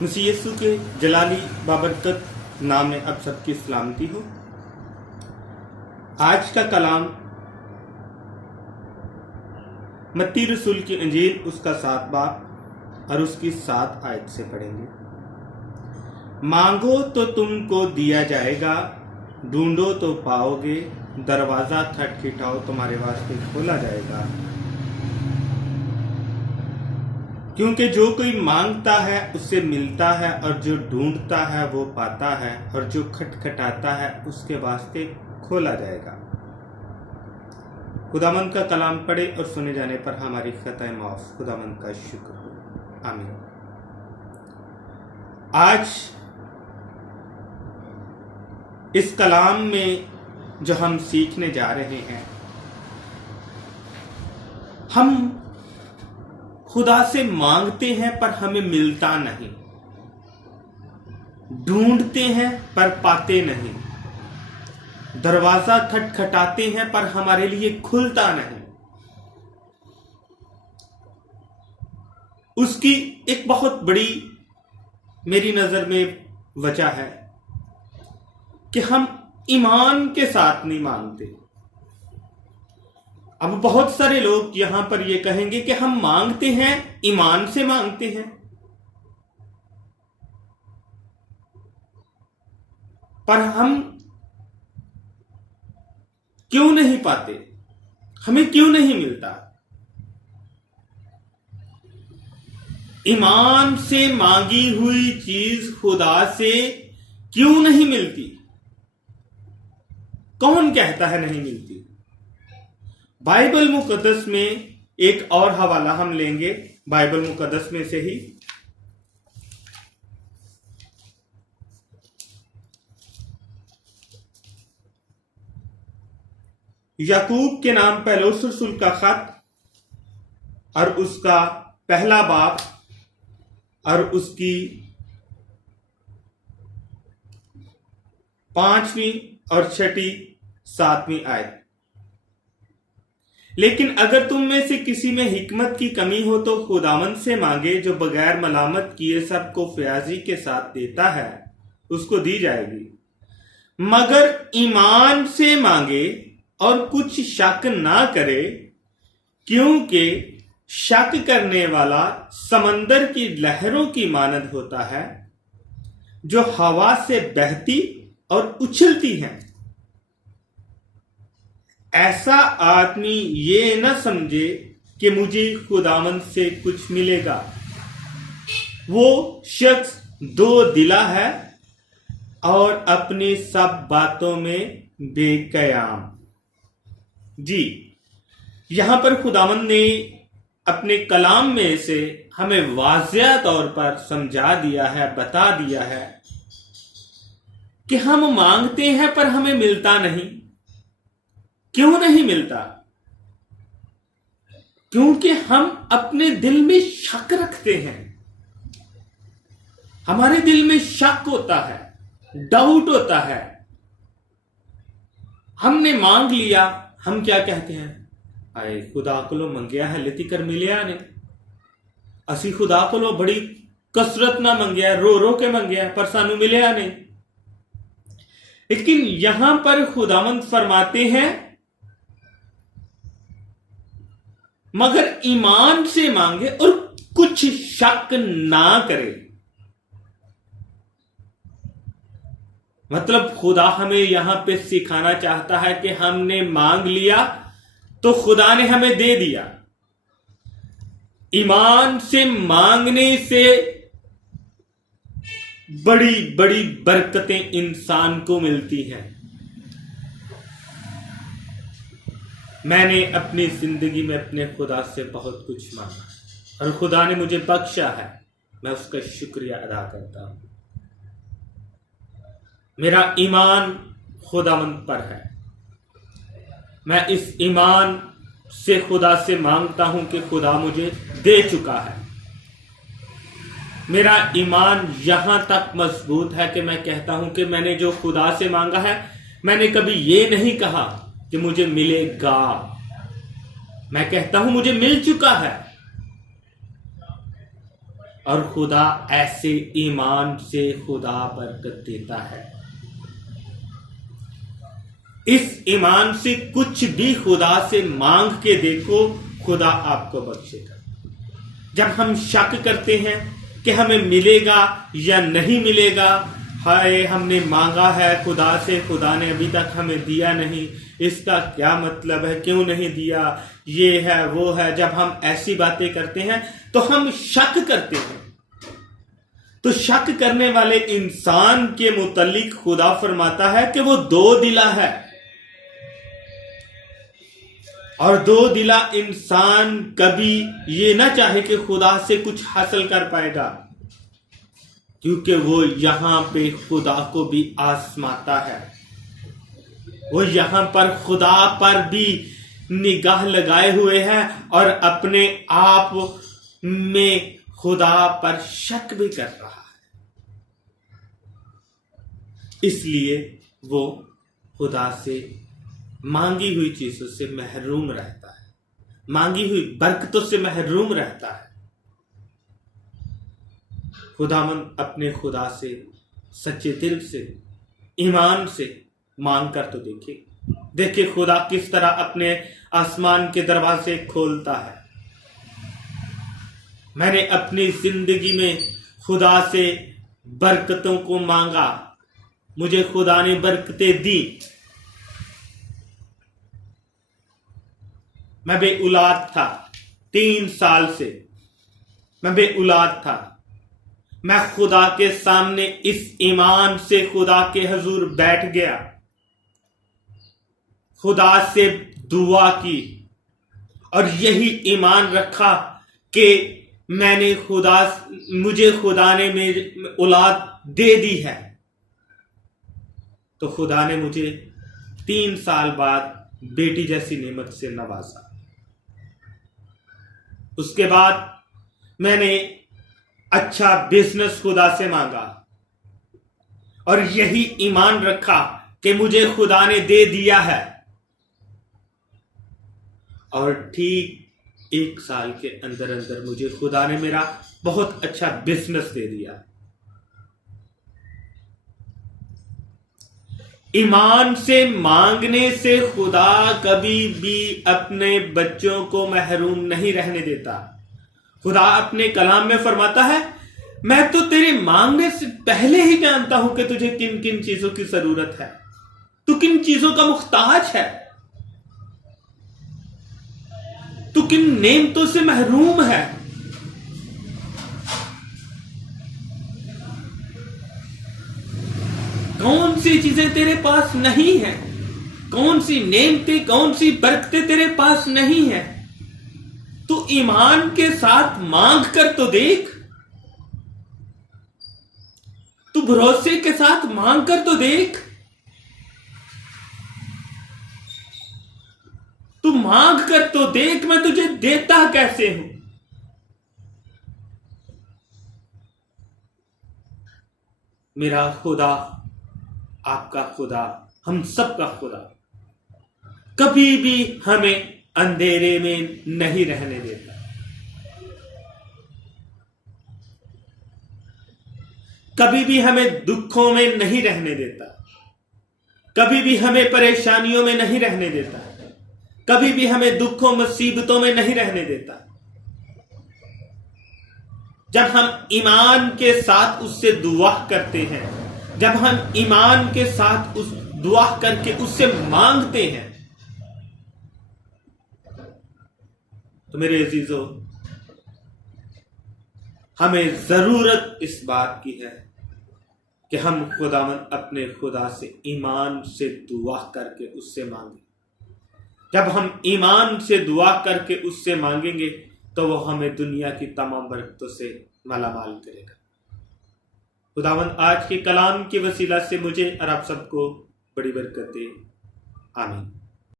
मसीह यीशु के जलाली बाबरकत नाम में अब सबकी सलामती हो। आज का कलाम मत्ती रसूल की इंजील उसका 7 बाब और उसकी 7 आयत से पढ़ेंगे। मांगो तो तुमको दिया जाएगा, ढूंढो तो पाओगे, दरवाजा खटखटाओ तुम्हारे वास्ते खोला जाएगा। क्योंकि जो कोई मांगता है उससे मिलता है, और जो ढूंढता है वो पाता है, और जो खटखटाता है उसके वास्ते खोला जाएगा। खुदावंद का कलाम पढ़े और सुने जाने पर हमारी खताएं माफ। खुदावंद का शुक्र हो, आमीन। आज इस कलाम में जो हम सीखने जा रहे हैं, हम खुदा से मांगते हैं पर हमें मिलता नहीं, ढूंढते हैं पर पाते नहीं, दरवाजा खटखटाते हैं पर हमारे लिए खुलता नहीं। उसकी एक बहुत बड़ी मेरी नजर में वजह है कि हम ईमान के साथ नहीं मांगते। अब बहुत सारे लोग यहां पर ये कहेंगे कि हम मांगते हैं, ईमान से मांगते हैं, पर हम क्यों नहीं पाते, हमें क्यों नहीं मिलता। ईमान से मांगी हुई चीज खुदा से क्यों नहीं मिलती? कौन कहता है नहीं मिलती? बाइबल मुकद्दस में एक और हवाला हम लेंगे, बाइबल मुकद्दस में से ही। याकूब के नाम पहलोस रसूल का खत और उसका 1 बाब और उसकी 5वीं और 6ठी 7वीं आयत। लेकिन अगर तुम में से किसी में हिकमत की कमी हो तो खुदावंद से मांगे, जो बगैर मलामत किए सबको फयाजी के साथ देता है, उसको दी जाएगी। मगर ईमान से मांगे और कुछ शक ना करे, क्योंकि शक करने वाला समंदर की लहरों की मानद होता है, जो हवा से बहती और उछलती हैं। ऐसा आदमी ये न समझे कि मुझे खुदावंद से कुछ मिलेगा। वो शख्स 2 दिला है और अपनी सब बातों में बेकयाम। जी, यहां पर खुदावंद ने अपने कलाम में से हमें वाज़िया तौर पर समझा दिया है, बता दिया है कि हम मांगते हैं पर हमें मिलता नहीं। क्यों नहीं मिलता? क्योंकि हम अपने दिल में शक रखते हैं। हमारे दिल में शक होता है, डाउट होता है। हमने मांग लिया, हम क्या कहते हैं? आए खुदा को मंगया है लेती कर मिलिया ने, असी खुदा को बड़ी कसरत ना मंगया, रो रो के मंगया पर सानू मिलिया ने। लेकिन यहां पर खुदावंद फरमाते हैं मगर ईमान से मांगे और कुछ शक ना करे। मतलब खुदा हमें यहां पे सिखाना चाहता है कि हमने मांग लिया तो खुदा ने हमें दे दिया। ईमान से मांगने से बड़ी बड़ी बरकतें इंसान को मिलती हैं। मैंने अपनी जिंदगी में अपने खुदा से बहुत कुछ मांगा और खुदा ने मुझे बख्शा है, मैं उसका शुक्रिया अदा करता हूं। मेरा ईमान खुदावंद पर है। मैं इस ईमान से खुदा से मांगता हूं कि खुदा मुझे दे चुका है। मेरा ईमान यहां तक मजबूत है कि मैं कहता हूं कि मैंने जो खुदा से मांगा है, मैंने कभी ये नहीं कहा कि मुझे मिलेगा। मैं कहता हूं मुझे मिल चुका है। और खुदा ऐसे ईमान से खुदा बरकत देता है। इस ईमान से कुछ भी खुदा से मांग के देखो, खुदा आपको बख्शेगा। जब हम शक करते हैं कि हमें मिलेगा या नहीं मिलेगा, हाय हमने मांगा है खुदा से, खुदा ने अभी तक हमें दिया नहीं, इसका क्या मतलब है, क्यों नहीं दिया, ये है वो है, जब हम ऐसी बातें करते हैं तो हम शक करते हैं। तो शक करने वाले इंसान के मुतालिक खुदा फरमाता है कि वो दो दिला है, और दो दिला इंसान कभी ये ना चाहे कि खुदा से कुछ हासिल कर पाएगा, क्योंकि वो यहां पे खुदा को भी आजमाता है। वो यहां पर खुदा पर भी निगाह लगाए हुए हैं और अपने आप में खुदा पर शक भी कर रहा है। इसलिए वो खुदा से मांगी हुई चीजों से महरूम रहता है, मांगी हुई बरकतों से महरूम रहता है। खुदावंद अपने खुदा से सच्चे दिल से, ईमान से मांग कर तो देखिए खुदा किस तरह अपने आसमान के दरवाजे खोलता है। मैंने अपनी जिंदगी में खुदा से बरकतों को मांगा, मुझे खुदा ने बरकतें दी। मैं बे औलाद था, 3 साल से मैं बे औलाद था। मैं खुदा के सामने इस ईमान से खुदा के हजूर बैठ गया, खुदा से दुआ की और यही ईमान रखा कि मुझे खुदा ने मेरी औलाद दे दी है। तो खुदा ने मुझे 3 साल बाद बेटी जैसी नेमत से नवाजा। उसके बाद मैंने अच्छा बिजनेस खुदा से मांगा और यही ईमान रखा कि मुझे खुदा ने दे दिया है, और ठीक 1 साल के अंदर अंदर मुझे खुदा ने मेरा बहुत अच्छा बिजनेस दे दिया। ईमान से मांगने से खुदा कभी भी अपने बच्चों को महरूम नहीं रहने देता। खुदा अपने कलाम में फरमाता है, मैं तो तेरे मांगने से पहले ही जानता हूं कि तुझे किन किन चीजों की जरूरत है, तू किन चीजों का मुख्ताज है, तू किन नेमतों से महरूम है। कौन सी चीजें तेरे पास नहीं है, कौन सी नेमतें, कौन सी बरकतें तेरे पास नहीं है। तू ईमान के साथ मांग कर तो देख, तू भरोसे के साथ मांग कर तो देख। तू मांग कर तो देख, मैं तुझे देता कैसे हूं। मेरा खुदा, आपका खुदा, हम सबका खुदा कभी भी हमें अंधेरे में नहीं रहने देता। कभी भी हमें दुखों में नहीं रहने देता, कभी भी हमें परेशानियों में नहीं रहने देता, कभी भी हमें दुखों मुसीबतों में नहीं रहने देता। जब हम ईमान के साथ उससे दुआ करते हैं, जब हम ईमान के साथ उस दुआ करके उससे मांगते हैं, तो मेरे अजीजों, हमें जरूरत इस बात की है कि हम खुदावंद अपने खुदा से ईमान से दुआ करके उससे मांगे। जब हम ईमान से दुआ करके उससे मांगेंगे तो वो हमें दुनिया की तमाम बरकतों से मालामाल करेगा। खुदावंद आज के कलाम के वसीला से मुझे और आप सबको बड़ी बरकत दे। आमीन।